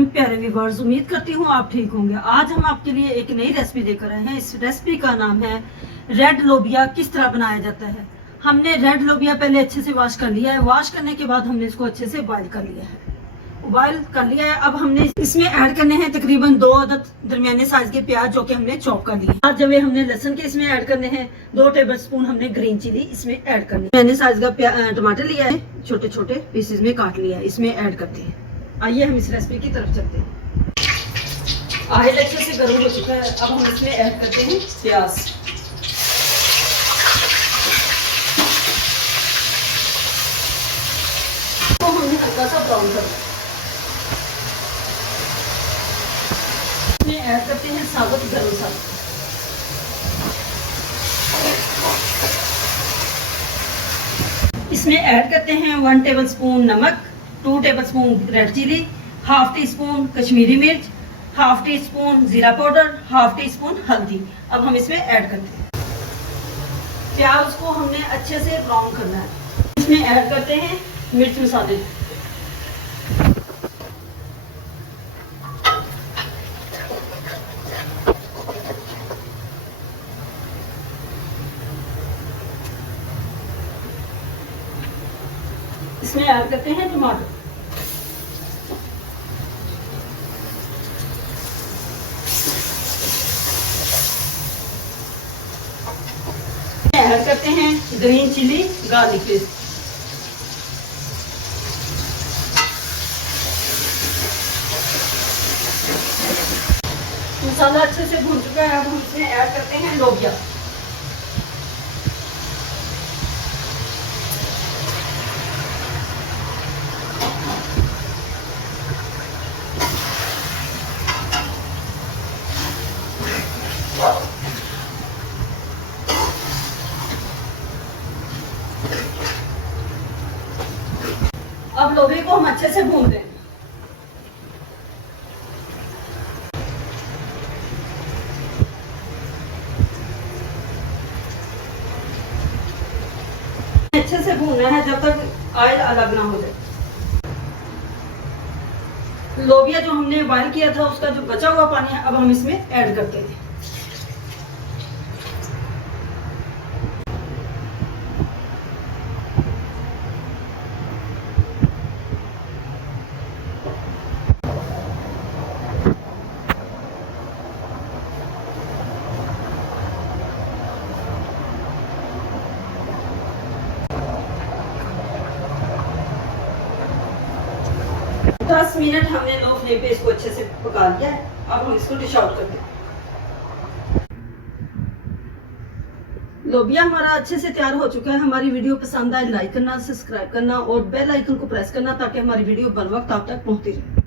वालेकुम प्यारे व्यूअर्स, उम्मीद करती हूँ आप ठीक होंगे। आज हम आपके लिए एक नई रेसिपी लेकर आए हैं। इस रेसिपी का नाम है रेड लोबिया। किस तरह बनाया जाता है। हमने रेड लोबिया पहले अच्छे से वॉश कर लिया है। वॉश करने के बाद हमने इसको अच्छे से बॉईल कर लिया है। बॉईल कर लिया है। अब हमने इसमें ऐड करने हैं तकरीबन 2 अदद दरमियाने साइज के प्याज, जो कि हमने चॉप कर लिए। आज जब हमने लहसुन के इसमें ऐड करने हैं 2 टेबल स्पून हमने ग्रीन चिली इसमें ऐड करनी है। मैंने साइज का टमाटर लिया है, छोटे छोटे पीसेस में काट लिया है, इसमें ऐड करते हैं। आइए हम इस रेसिपी की तरफ चलते हैं। ऑयल अच्छे से गर्म हो चुका है। अब हम इसमें ऐड करते हैं प्याज। तो हमने हल्का सा ब्राउन करना है। इसमें ऐड करते हैं साबुत गरम मसाला। इसमें ऐड करते हैं 1 टेबल स्पून नमक, 2 tablespoon red chilli, half teaspoon Kashmiri मिर्च, हाफ टी स्पून जीरा पाउडर, हाफ टी स्पून हल्दी। अब हम इसमें ऐड करते हैं। प्याज को हमने अच्छे से ब्राउन करना है। इसमें ऐड करते हैं मिर्च मसाले। इसमें ऐड करते हैं टमाटर। ऐड करते हैं ग्रीन चिली गार्लिक पेस्ट। मसाला अच्छे से भून चुका है। अब हम इसमें ऐड करते हैं लोबिया। अब लोबिया को हम अच्छे से भूनते हैं। अच्छे से भूनना है जब तक ऑयल अलग ना हो जाए। लोबिया जो हमने बॉईल किया था उसका जो बचा हुआ पानी है अब हम इसमें ऐड करते हैं। दस मिनट हमने लो फ्लेम पे इसको अच्छे से पका लिया है। अब हम इसको डिश आउट करते हैं। लोबिया हमारा अच्छे से तैयार हो चुका है। हमारी वीडियो पसंद आए लाइक करना, सब्सक्राइब करना और बेल आइकन को प्रेस करना ताकि हमारी वीडियो बर वक्त आप तक पहुंचती रहे।